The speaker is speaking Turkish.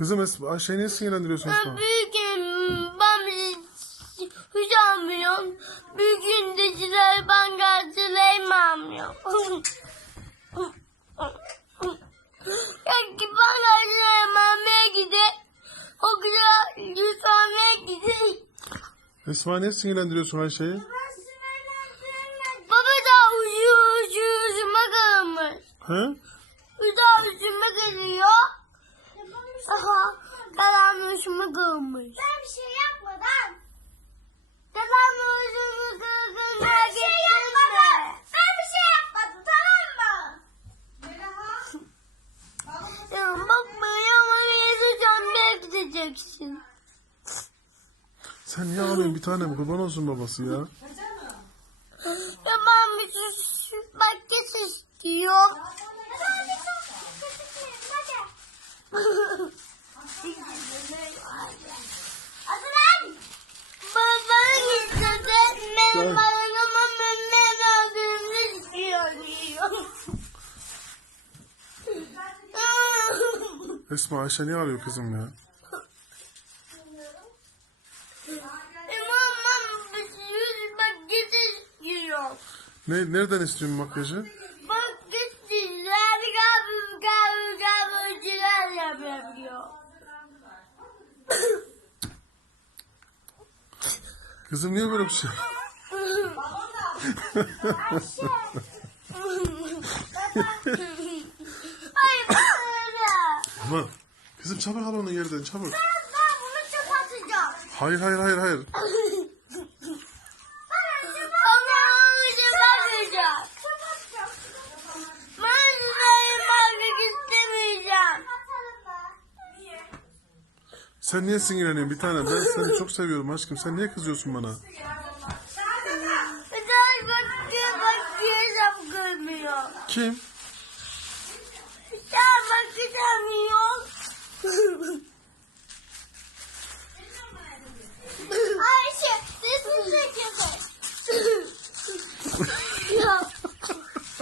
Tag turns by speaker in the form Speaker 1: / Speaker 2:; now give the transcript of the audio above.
Speaker 1: Kızım şey niye sinirlendiriyorsun
Speaker 2: ben, hem, ben hiç babi uyanmıyor. Bugün de Cilay ben Cilay Mamıyor. Peki yani bana Cilay Mamıya gidip o güzel Cilay gidip.
Speaker 1: Esma niye sinirlendiriyorsun Ayşe'yi?
Speaker 2: Baba da uyuyor, uyuyor, uyuyor, uyuyor, uyuyor, uyuyor, uyuyor, uyuyor, uyuyor, uyuyor, anlaşımı kılmış. Sen bir şey yapma lan. Sen anlaşımı kılmış. Ben bir şey yapmadım. Ben, ben, şey
Speaker 3: ben bir şey yapmadım tamam mı?
Speaker 2: Ya bakmaya bana yazacağım ne ben ya, ben ben ya gideceksin.
Speaker 1: Sen niye ağlıyorsun bir tanem kurban olsun babası ya. Ya
Speaker 2: ben, ben bir sus, bak ki sus diyor.
Speaker 1: Esma Ayşe niye arıyor kızım ya? Ne, nereden istiyorsun makyajı?
Speaker 2: Bak gitti. Yani kavur kavur kavur ciler yapıyor.
Speaker 1: Kızım niye böyle bir şey? Baba Aman. Kızım çabuk al onu yerden çabuk. Ben,
Speaker 3: ben bunu çöp atacağım.
Speaker 1: Hayır hayır hayır hayır. Niye? Sen niye sinirleniyorsun bir tane? Ben seni çok seviyorum aşkım. Sen niye kızıyorsun bana? Actor, actor,
Speaker 2: actor. Hayır, actor, actor, Kim? caminhão.